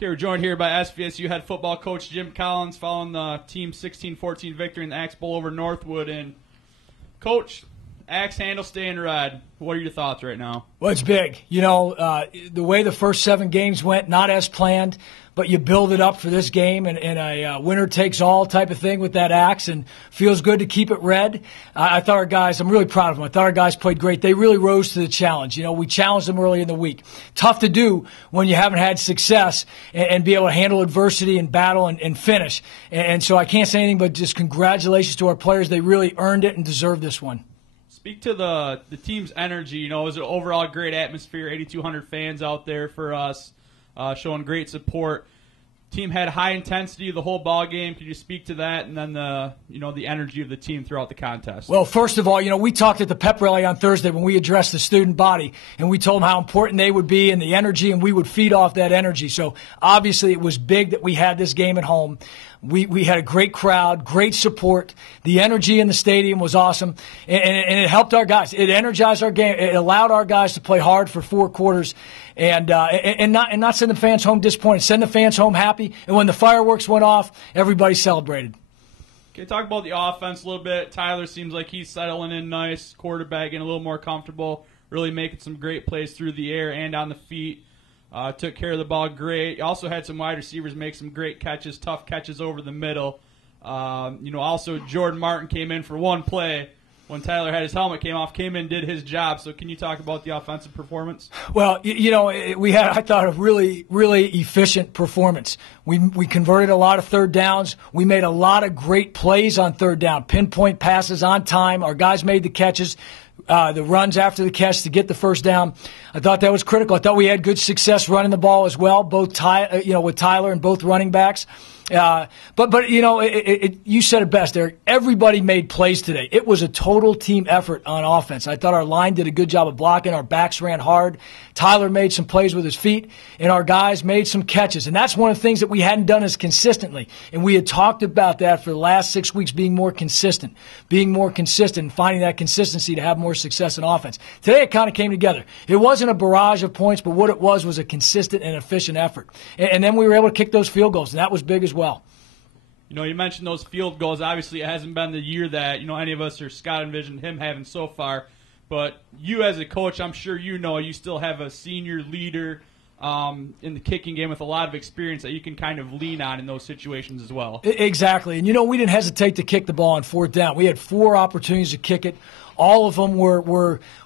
Okay, we're joined here by SVSU head football coach Jim Collins following the team's 16-14 victory in the Axe Bowl over Northwood. And, Coach, Axe handle staying red. What are your thoughts right now? Well, it's big. You know, the way the first 7 games went, not as planned, but you build it up for this game and a winner-takes-all type of thing with that Axe, and feels good to keep it red. I thought our guys, I'm really proud of them. I thought our guys played great. They really rose to the challenge. You know, we challenged them early in the week. Tough to do when you haven't had success and be able to handle adversity and battle and finish. And so I can't say anything but just congratulations to our players. They really earned it and deserved this one. Speak to the team's energy. You know, it was an overall great atmosphere, 8,200 fans out there for us, showing great support. Team had high intensity the whole ball game. Could you speak to that, and then the energy of the team throughout the contest? Well, first of all, you know, we talked at the pep rally on Thursday when we addressed the student body, and we told them how important they would be and the energy, and we would feed off that energy. So obviously it was big that we had this game at home. We had a great crowd, great support. The energy in the stadium was awesome, and it helped our guys. It energized our game. It allowed our guys to play hard for 4 quarters, and not send the fans home disappointed. Send the fans home happy. And when the fireworks went off, everybody celebrated. Okay, talk about the offense a little bit. Tyler seems like he's settling in nice, quarterbacking a little more comfortable, really making some great plays through the air and on the feet. Took care of the ball great. Also had some wide receivers make some great catches, tough catches over the middle. Also Jordan Martin came in for one play when Tyler had his helmet came in, did his job. So can you talk about the offensive performance? Well, you know, we had, I thought, a really, really efficient performance. We converted a lot of third downs. We made a lot of great plays on third down, pinpoint passes on time. Our guys made the catches. The runs after the catch to get the first down. I thought that was critical. I thought we had good success running the ball as well, both with Tyler and both running backs. But you know, you said it best, Eric. Everybody made plays today. It was a total team effort on offense. I thought our line did a good job of blocking. Our backs ran hard. Tyler made some plays with his feet, and our guys made some catches. And that's one of the things that we hadn't done as consistently. And we had talked about that for the last 6 weeks, being more consistent, and finding that consistency to have more success in offense. Today it kind of came together. It wasn't a barrage of points, but what it was a consistent and efficient effort. And then we were able to kick those field goals, and that was big as well. You know, you mentioned those field goals. Obviously, it hasn't been the year that, any of us or Scott envisioned him having so far. But you as a coach, I'm sure you still have a senior leader in the kicking game with a lot of experience that you can kind of lean on in those situations as well. Exactly. And, we didn't hesitate to kick the ball on 4th down. We had 4 opportunities to kick it. All of them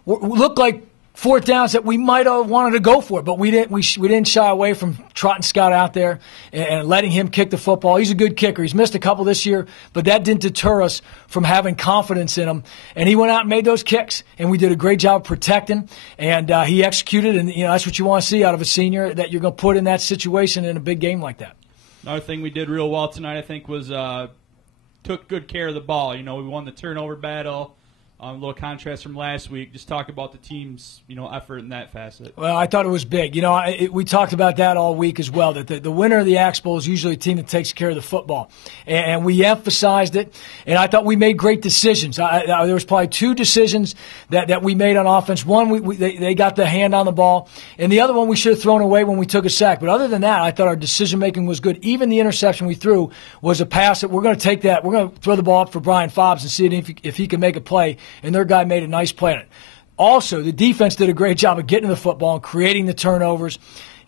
looked like 4th downs that we might have wanted to go for, but we didn't shy away from trotting Scott out there and letting him kick the football. He's a good kicker. He's missed a couple this year, but that didn't deter us from having confidence in him. And he went out and made those kicks, and we did a great job protecting, and he executed. And that's what you want to see out of a senior, that you're going to put in that situation in a big game like that. Another thing we did real well tonight, I think, was took good care of the ball. We won the turnover battle. A little contrast from last week. Just talk about the team's, effort in that facet. Well, I thought it was big. We talked about that all week as well, that the winner of the Axe Bowl is usually a team that takes care of the football. And we emphasized it, and I thought we made great decisions. There was probably 2 decisions that we made on offense. One, they got the hand on the ball, and the other one we should have thrown away when we took a sack. But other than that, I thought our decision-making was good. Even the interception we threw was a pass that we're going to take that. We're going to throw the ball up for Brian Fobbs and see if he can make a play. And their guy made a nice play on it. Also, the defense did a great job of getting to the football and creating the turnovers.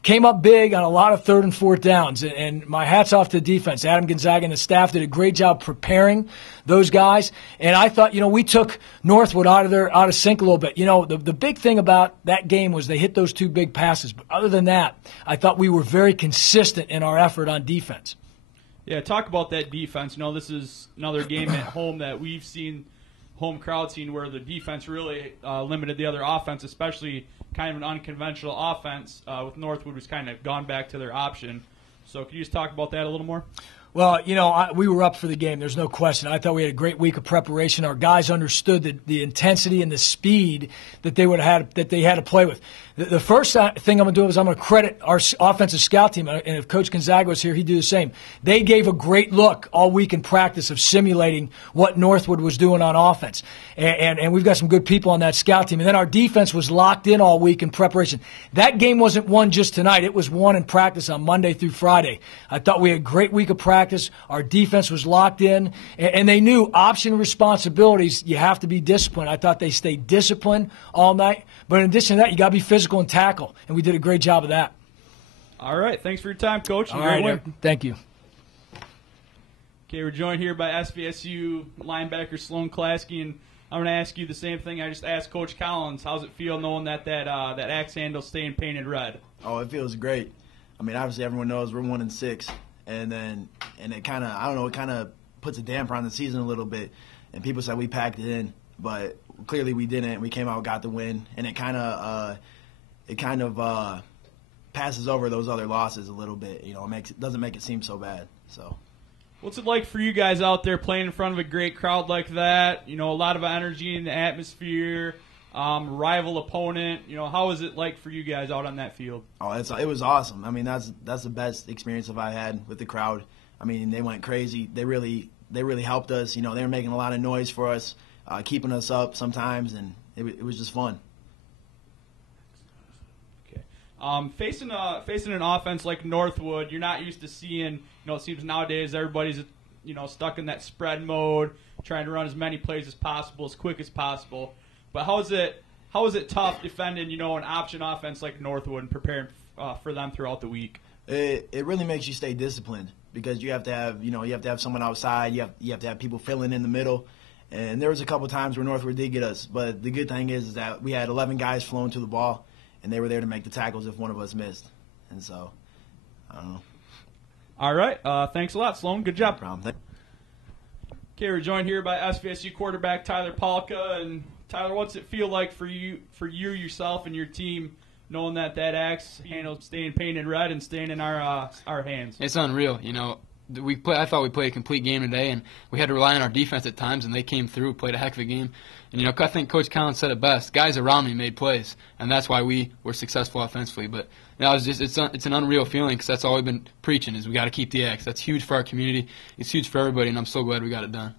Came up big on a lot of 3rd and 4th downs. And my hat's off to the defense. Adam Gonzaga and the staff did a great job preparing those guys. And I thought, we took Northwood out of sync a little bit. The big thing about that game was they hit those 2 big passes. But other than that, I thought we were very consistent in our effort on defense. Yeah, talk about that defense. This is another game at home that we've seen home crowd scene where the defense really limited the other offense, especially kind of an unconventional offense with Northwood, who's kind of gone back to their option. So can you just talk about that a little more? Well, we were up for the game. There's no question. I thought we had a great week of preparation. Our guys understood the intensity and the speed that they had to play with. The first thing I'm going to do is I'm going to credit our offensive scout team, and if Coach Gonzaga was here, he'd do the same. They gave a great look all week in practice of simulating what Northwood was doing on offense, and we've got some good people on that scout team. And then our defense was locked in all week in preparation. That game wasn't won just tonight. It was won in practice on Monday through Friday. I thought we had a great week of practice. Our defense was locked in, and they knew option responsibilities, you have to be disciplined. I thought they stayed disciplined all night. But in addition to that, you got to be physical and tackle, and we did a great job of that. All right. Thanks for your time, Coach. All right, thank you. Okay, we're joined here by SVSU linebacker Sloane Classy, and I'm going to ask you the same thing I just asked Coach Collins. How's it feel knowing that axe handle's staying painted red? Oh, it feels great. I mean, obviously everyone knows we're 1-6, and it kind of, I don't know, it kind of puts a damper on the season a little bit. And people said we packed it in, but clearly we didn't. We came out, got the win, and it kind of passes over those other losses a little bit. It doesn't make it seem so bad. So, what's it like for you guys out there playing in front of a great crowd like that? A lot of energy in the atmosphere. Rival opponent. How is it like for you guys out on that field? Oh, it was awesome. I mean, that's the best experience I've had with the crowd. I mean, they went crazy. They really helped us. They were making a lot of noise for us, keeping us up sometimes, and it was just fun. Okay. Facing an offense like Northwood, you're not used to seeing. It seems nowadays everybody's stuck in that spread mode, trying to run as many plays as possible, as quick as possible. But how is it tough defending an option offense like Northwood and preparing for them throughout the week? It really makes you stay disciplined because you have to have someone outside. You have to have people filling in the middle. And there was a couple times where Northwood did get us, but the good thing is that we had 11 guys flowing to the ball, and they were there to make the tackles if one of us missed. And so, I don't know. All right. Thanks a lot, Sloan. Good job. No problem. Okay, we're joined here by SVSU quarterback Tyler Palka. And Tyler, what's it feel like for you yourself and your team, knowing that axe handle staying painted red and staying in our hands? It's unreal. I thought we played a complete game today, and we had to rely on our defense at times, and they came through, played a heck of a game. And I think Coach Collins said it best: guys around me made plays, and that's why we were successful offensively. But it's an unreal feeling because that's all we've been preaching is we got to keep the axe. That's huge for our community. It's huge for everybody, and I'm so glad we got it done.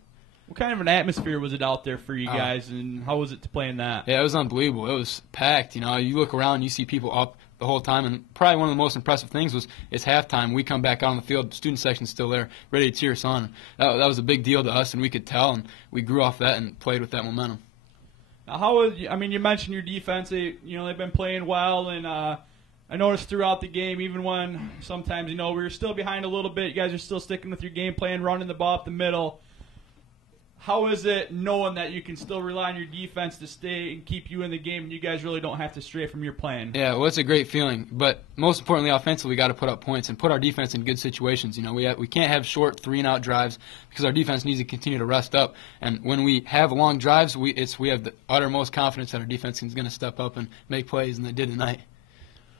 What kind of an atmosphere was it out there for you guys, and how was it to play in that? Yeah, it was unbelievable. It was packed. You look around, you see people up the whole time, and probably one of the most impressive things was it's halftime. We come back out on the field, the student section's still there, ready to cheer us on. That was a big deal to us, and we could tell, and we grew off that and played with that momentum. Now, you mentioned your defense. They've been playing well, and I noticed throughout the game, even when sometimes we were still behind a little bit, you guys are still sticking with your game plan, running the ball up the middle. How is it knowing that you can still rely on your defense to stay and keep you in the game and you guys really don't have to stray from your plan? Yeah, well, it's a great feeling. But most importantly, offensively, we got to put up points and put our defense in good situations. We can't have short 3-and-out drives because our defense needs to continue to rest up. And when we have long drives, we have the uttermost confidence that our defense is going to step up and make plays, and they did tonight.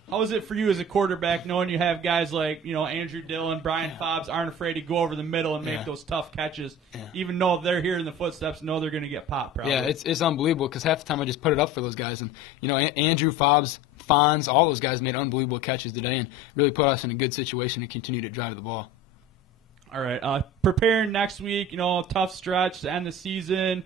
How is it for you as a quarterback knowing you have guys like, Andrew Dillon, Brian Fobbs aren't afraid to go over the middle and make those tough catches, even though they're here in the footsteps, know they're going to get popped probably? Yeah, it's unbelievable because half the time I just put it up for those guys. And, Andrew, Fobbs, Fonz, all those guys made unbelievable catches today and really put us in a good situation to continue to drive the ball. All right. Preparing next week, tough stretch to end the season.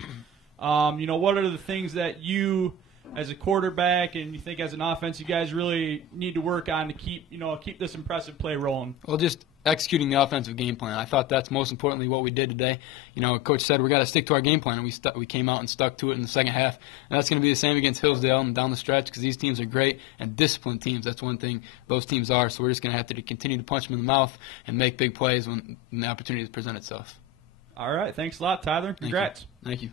What are the things that you – as a quarterback and you think as an offense you guys really need to work on to keep this impressive play rolling? Well, just executing the offensive game plan. I thought that's most importantly what we did today. Coach said we got to stick to our game plan, and we came out and stuck to it in the second half. And that's going to be the same against Hillsdale and down the stretch because these teams are great and disciplined teams. That's one thing those teams are. So we're just going to have to continue to punch them in the mouth and make big plays when the opportunity presents itself. All right. Thanks a lot, Tyler. Congrats. Thank you.